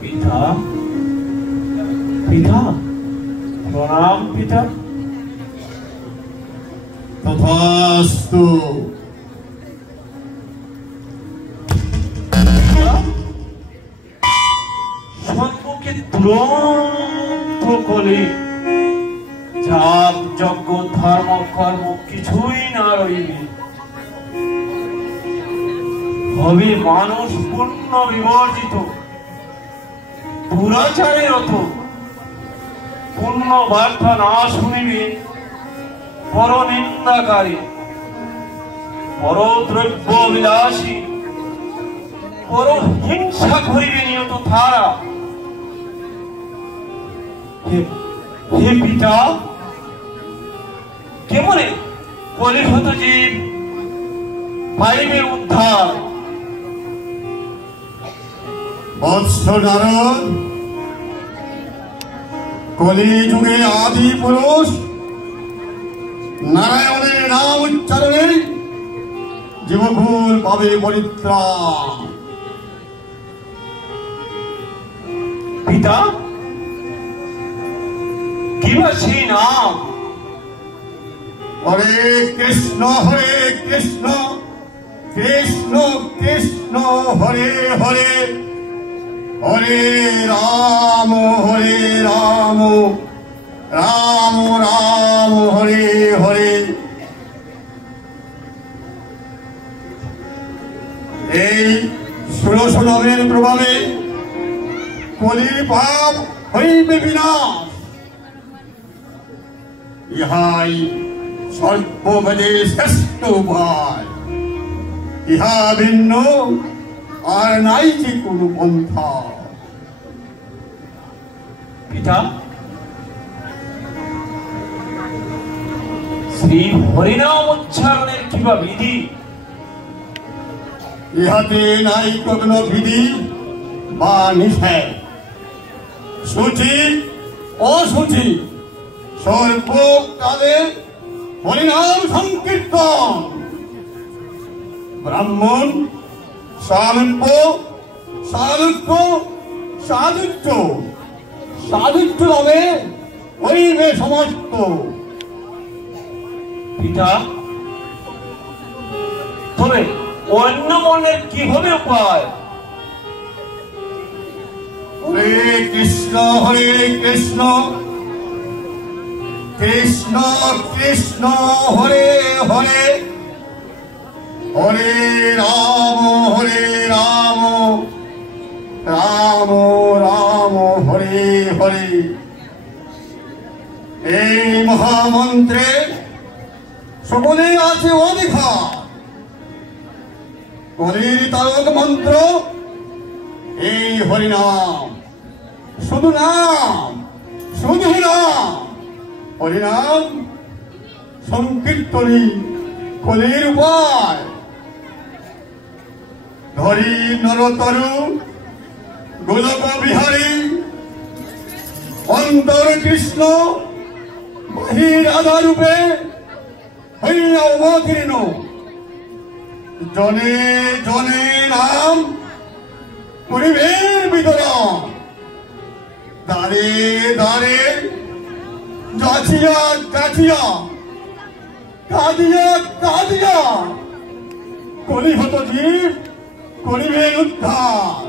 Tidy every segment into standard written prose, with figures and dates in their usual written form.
পিতা পিতা প্রণাম পিতা। তথাস্তু। সম্মুখে দুরন্ত কলি জাপ যজ্ঞ ধর্ম কর্ম কিছুই না রইবে, হবে মানুষ পূর্ণ বিবর্জিত, দুরাচারে রত, পূর্ণ বার্তা না শুনিবে পর নিন্দাকারী, পর দ্রব্য বিলাসী, পর হিংসা করিবে নিয়ত তারা। হে পিতা, কেমনে কলিহত জীব পাইবে উদ্ধার? বৎস নারদ, কলিযুগে আদি পুরুষ নারায়ণের নাম উচ্চারণে জীবকুল পাবে পরিত্রাণ। পিতা, কিবা সেই নাম? হরে কৃষ্ণ কৃষ্ণ কৃষ্ণ হরে হরে, হরে রাম রাম রাম হরে হরে। এই ষোড়শ নামের প্রভাবে কলির পাপ হইবে বিনাশ। ইহাই সর্ববেদে শ্রেষ্ঠ উপায়, ইহা ভিন্ন আর নাই যে কোনো পন্থা। পিতা, শ্রী হরিনাম উচ্চারণের কিবা বিধি? ইহাতে নাই কোনো বিধি বা নিষেধ, সূচি অসূচি সর্বকালে হরিনাম সংকীর্তন। ব্রাহ্মণ সালব্য সালুক্য সাধুত্য সাধুত্য নামে হইবে সমস্ত। পিতা, তবে অন্য মনের কিভাবে উপায়? হরে কৃষ্ণ কৃষ্ণ কৃষ্ণ হরে হরে, হরে রাম রাম রাম হরে হরে। এই মহামন্ত্রে সকলে আছে অধিকার। কলির তারক মন্ত্র এই হরিনাম, শুধু নাম হরিনাম সংকীর্তনী কলির উপায়। ধরি নরতরু গোলক বিহারী, অন্তর কৃষ্ণ বহির আধা রূপে হইয়া অবতীর্ণ। জনে জনে নাম করিবেন বিতরণ, দাঁড়ে দাঁড়ে যাচিয়া যাচিয়া কাঁদিয়া কাঁদিয়া কলিহত জীব করিবেন উদ্ধার।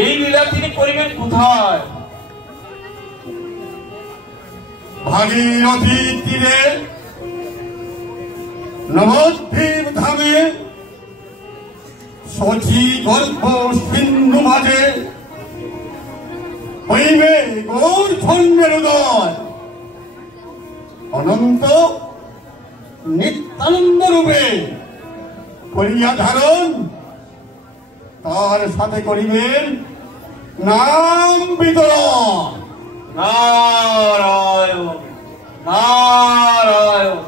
এই লীলা তিনি করিবেন কোথায়? ভাগীরথী তীরে নবদ্বীপ ধামে, শচী গর্ভ সিন্ধু মাঝে হইবে গৌর খণ্ডের উদয়। অনন্ত নিত্যানন্দ রূপে করিয়া ধারণ, তার সাথে করিবেন নাম বিতরণ। নারায়ণ নারায়ণ।